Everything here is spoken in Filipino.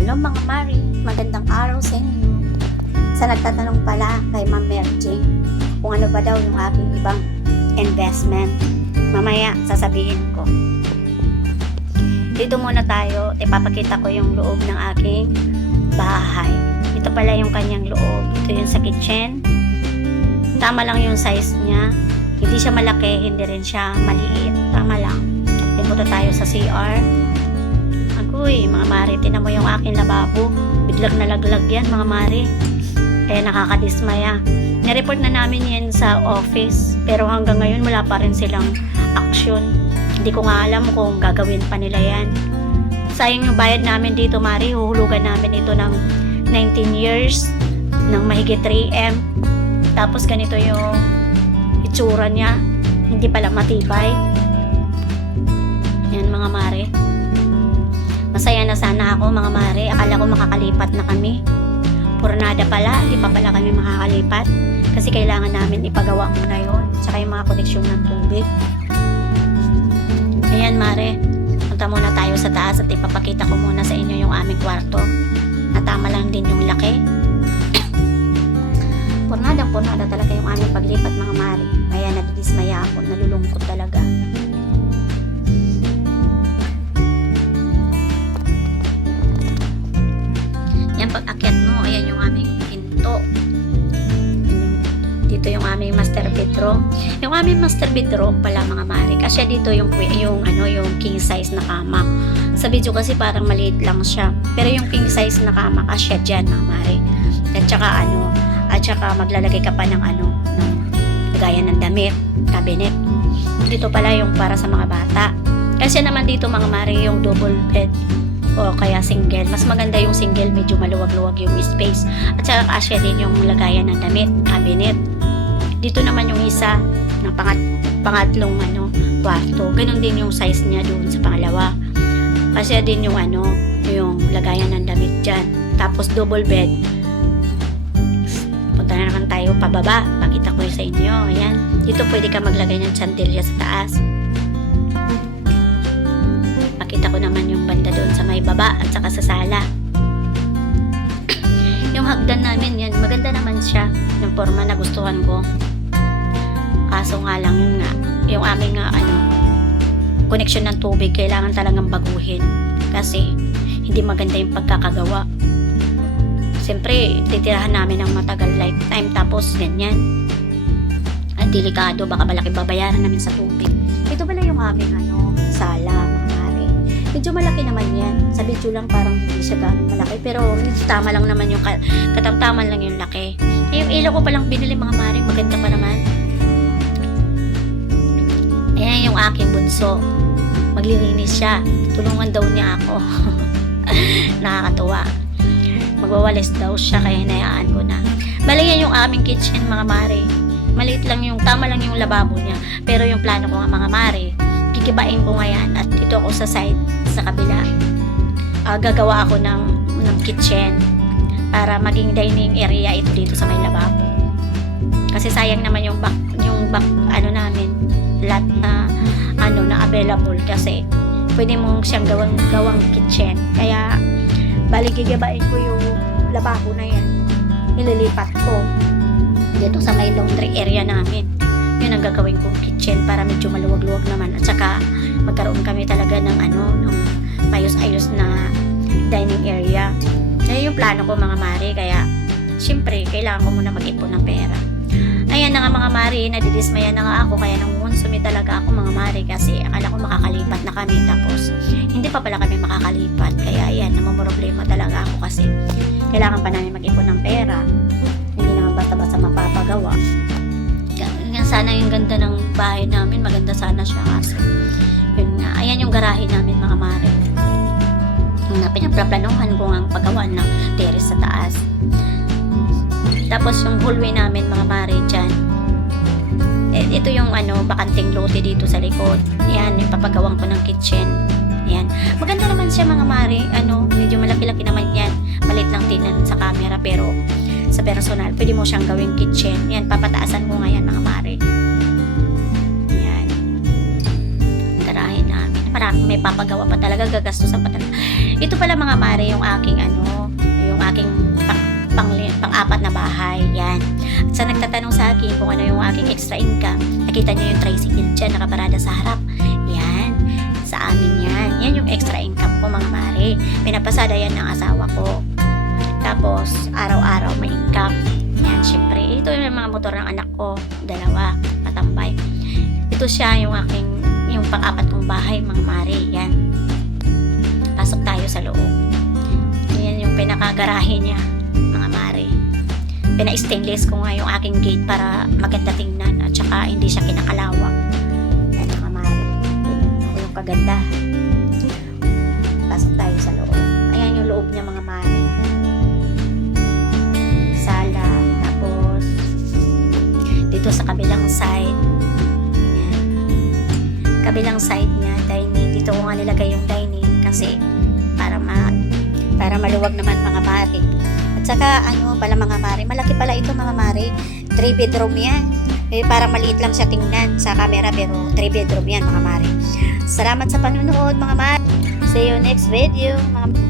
Hello mga Mari, magandang araw sa inyo. Sa nagtatanong pala kay Ma'am Merjing kung ano ba daw yung aking ibang investment. Mamaya sasabihin ko. Dito muna tayo, ipapakita ko yung loob ng aking bahay. Ito pala yung kanyang loob. Ito yung sa kitchen. Tama lang yung size niya. Hindi siya malaki, hindi rin siya maliit. Tama lang. Pumunta tayo sa CR. Agoy, mga mare, tinan mo yung aking lababo. Biglang nalaglag yan, mga mare. Kaya nakakadismaya. Nireport na namin yan sa office. Pero hanggang ngayon, wala pa rin silang action. Hindi ko nga alam kung gagawin pa nila yan. Sayang yung bayad namin dito, Mari. Huhulugan namin ito ng 19 years ng mahigit 3M. Tapos ganito yung itsura niya. Hindi pala matibay. Yan mga mare. Na sana ako mga mare. Akala ko makakalipat na kami. Purnada pala, hindi pa pala kami makakalipat. Kasi kailangan namin ipagawa muna yon Tsaka yung mga koneksyon ng tubig. Ayan mare. Punta muna tayo sa taas at ipapakita ko muna sa inyo yung aming kwarto. Natama lang din yung laki. Purnadang purnada talaga yung aming paglipat aming master bedroom. Yung aming master bedroom pala mga mare. Kasi dito yung, yung, ano, yung king size na kama. Sa video kasi parang maliit lang siya. Pero yung king size na kama, kasya dyan mga mare. At saka ano, at saka maglalagay ka pa ng ano, ng gaya ng damit, cabinet. Dito pala yung para sa mga bata. Kasi naman dito mga mare yung double bed o kaya single. Mas maganda yung single, medyo maluwag-luwag yung space. At saka kasya din yung lagayan ng damit, cabinet. Dito naman yung isa ng pangat, pangatlong ano, kwarto. Ganon din yung size niya doon sa pangalawa. Kasi din yung ano, yung lagayan ng damit dyan. Tapos double bed. Punta na naman tayo pababa. Pakita ko sa inyo. Ayan. Dito pwede ka maglagay ng chantilya sa taas. Pakita ko naman yung banda doon sa may baba at saka sa sala. yung hagdan namin yan, maganda naman siya. Yung forma na gustuhan ko. Kaso nga lang yun nga, yung aming nga ano, connection ng tubig kailangan talagang baguhin. Kasi hindi maganda yung pagkakagawa. Siyempre, titirahan namin ng matagal lifetime tapos ganyan. Ang delikado, baka malaki babayaran namin sa tubig. Ito pala yung aming ano, sala, mare. Medyo malaki naman yan. Sa video lang parang hindi siya ganun malaki. Pero tama lang naman yung, ka- katamtaman lang yung laki. Eh, yung ilaw ko palang binili mga mare, maganda pa naman. Bunso. Maglilinis siya. Tulungan daw niya ako. Nakakatuwa. Magwawalis daw siya kaya hinayaan ko na. Bali yan yung aming kitchen mga mare. Maliit lang yung, tama lang yung lababo niya. Pero yung plano ko nga mga mare, kikibain ko nga yan at dito ako sa side, sa kabila. Ah, gagawa ako ng, ng kitchen para maging dining area ito dito sa may lababo. Kasi sayang naman yung back, yung back, ano namin, lot na, ano, na available kasi pwede mong siyang gawang, gawang kitchen. Kaya, bali gigibain ko yung lababo na yan. Ililipat ko dito sa may laundry area namin. Yun ang gagawin kong kitchen para medyo maluwag-luwag naman. At saka, magkaroon kami talaga ng ano, ng mayos-ayos na dining area. Kaya yung plano ko mga mare, kaya syempre, kailangan ko muna mag-ipon ng pera. Ayan na nga mga mare, nadidismaya na nga ako, kaya nangunsumi talaga ako mga mare kasi akala ko makakalipat na kami tapos hindi pa pala kami makakalipat. Kaya ayan, namumroblema talaga ako kasi kailangan pa namin mag-ipon ng pera. Hindi naman basta-basta mapapagawa. Sana yung ganda ng bahay namin, maganda sana siya kasi. Yun nga, ayan yung garahe namin mga mare. Na pinaplaplanuhan ko ang paggawa ng terrace sa taas. Tapos yung hallway namin mga mare dyan. Eh, ito yung ano, bakanting lote dito sa likod. Yan, yung papagawang ko ng kitchen. Yan. Maganda naman siya mga mare. Ano, medyo malaki-laki naman yan. Malit lang tinan sa camera pero sa personal, pwede mo siyang gawing kitchen. Yan, papataasan ko nga yan mga mare. Yan. Garahe namin. Parang may papagawa pa talaga, gagastusan pa talaga. Ito pala mga mare yung aking ano, yung aking pang, pang, pang-apat na bahay. Yan. At sa nagtatanong akin kung ano yung aking extra income, nakita niyo yung tricycle dyan, nakaparada sa harap. Yan. Sa amin yan. Yan yung extra income ko mga mare. Pinapasada yan ng asawa ko. Tapos, araw-araw may income. Yan, syempre. Ito yung mga motor ng anak ko. Dalawa, patambay. Ito siya yung aking, yung pang-apat kong bahay, mga mare. Yan. Pasok tayo sa loob. Yan yung pinakagarahe niya. Pina-stainless ko nga yung aking gate para maganda tingnan at saka hindi siya kinakalawang. Yan, mga mare. Ako yung kaganda. Pasok tayo sa loob. Ayan yung loob niya, mga mare sala, tapos dito sa kabilang side, yan. Kabilang side niya, dining. Dito ko nga nilagay yung dining kasi para ma para maluwag naman mga mari. Saka ano pala mga mari, malaki pala ito mga mari. 3 bedroom yan. Eh, parang maliit lang siya tingnan sa camera pero 3 bedroom yan mga mari. Salamat sa panonood mga mari. See you next video mga